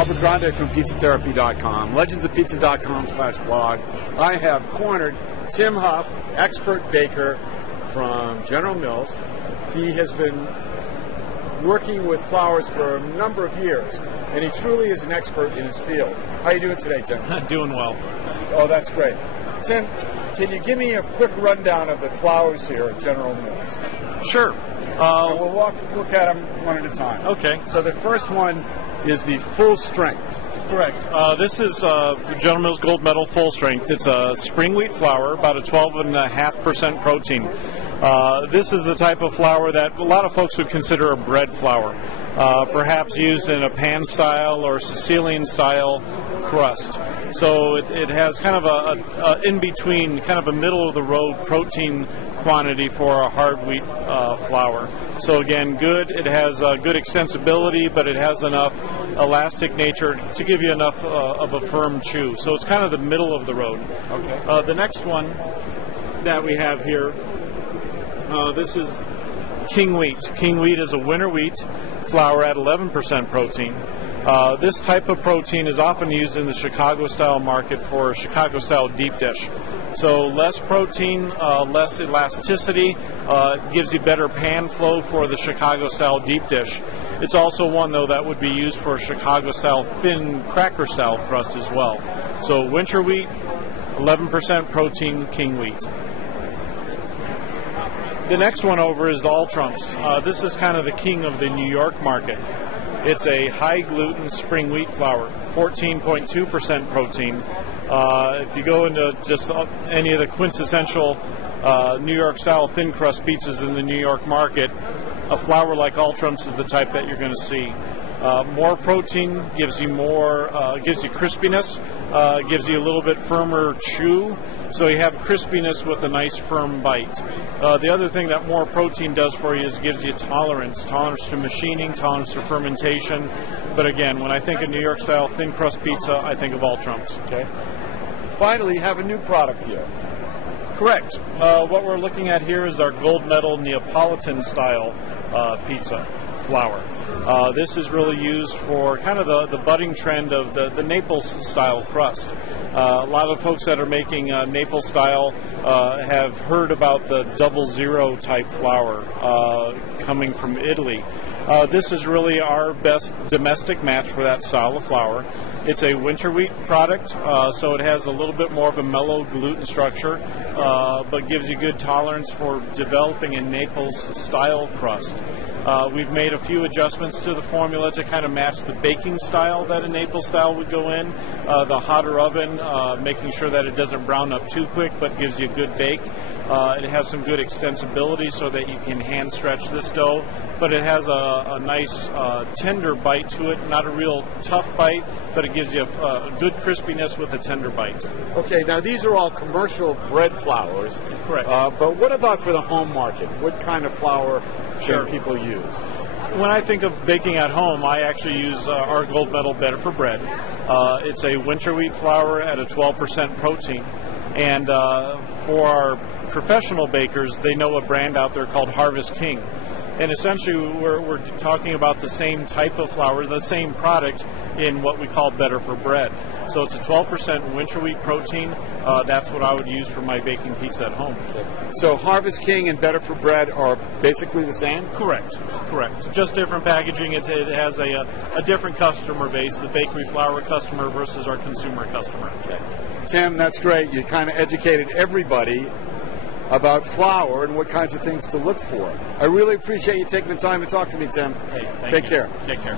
Albert Grande from PizzaTherapy.com, legendsofpizza.com/blog. I have cornered Tim Huff, expert baker from General Mills. He has been working with flours for a number of years, and he truly is an expert in his field. How are you doing today, Tim? Doing well. Oh, that's great. Tim, can you give me a quick rundown of the flours here at General Mills? Sure. And we'll look at them one at a time. Okay. So the first one is the full strength. Correct. This is General Mills Gold Medal Full Strength. It's a spring wheat flour, about a 12.5% protein. This is the type of flour that a lot of folks would consider a bread flour, perhaps used in a pan style or Sicilian style crust. So it has kind of a in-between, kind of a middle-of-the-road protein quantity for a hard wheat flour. So again, good. It has good extensibility, but it has enough elastic nature to give you enough of a firm chew. So it's kind of the middle of the road. Okay. The next one that we have here, this is King Wheat. King Wheat is a winter wheat flour at 11% protein. This type of protein is often used in the Chicago-style market for Chicago-style deep dish. So less protein, less elasticity, gives you better pan flow for the Chicago-style deep dish. It's also one, though, that would be used for Chicago-style thin cracker-style crust as well. So winter wheat, 11% protein, King Wheat. The next one over is All Trumps. This is kind of the king of the New York market. It's a high gluten spring wheat flour, 14.2% protein. If you go into just any of the quintessential New York style thin crust pizzas in the New York market, a flour like All Trumps is the type that you're going to see. More protein gives you gives you crispiness, gives you a little bit firmer chew. So you have crispiness with a nice firm bite. The other thing that more protein does for you is gives you tolerance to machining, tolerance to fermentation. But again, when I think of New York style thin crust pizza, I think of All Trumps. Okay. Finally, you have a new product here. Correct. What we're looking at here is our gold medal Neapolitan style pizza flour. This is really used for kind of the budding trend of the Naples style crust. A lot of folks that are making Naples style have heard about the 00 type flour coming from Italy. This is really our best domestic match for that style of flour. It's a winter wheat product, so it has a little bit more of a mellow gluten structure, but gives you good tolerance for developing a Naples style crust. We've made a few adjustments to the formula to kind of match the baking style that a Naples style would go in. The hotter oven, making sure that it doesn't brown up too quick, but gives you a good bake. It has some good extensibility so that you can hand stretch this dough, but it has a nice tender bite to it, not a real tough bite, but it gives you a good crispiness with a tender bite. Okay, now these are all commercial bread flours. Correct. But what about for the home market? What kind of flour Sure. can people use? When I think of baking at home, I actually use our Gold Medal Better for Bread. It's a winter wheat flour at a 12% protein. And for our professional bakers, they know a brand out there called Harvest King. And essentially, we're talking about the same type of flour, the same product in what we call Better for Bread. So it's a 12% winter wheat protein. That's what I would use for my baking pizza at home. So Harvest King and Better for Bread are basically the same? Correct. Just different packaging. It has a different customer base, the bakery flour customer versus our consumer customer. Okay. Tim, that's great. You kind of educated everybody about flour and what kinds of things to look for. I really appreciate you taking the time to talk to me, Tim. Hey, Take care. Take care.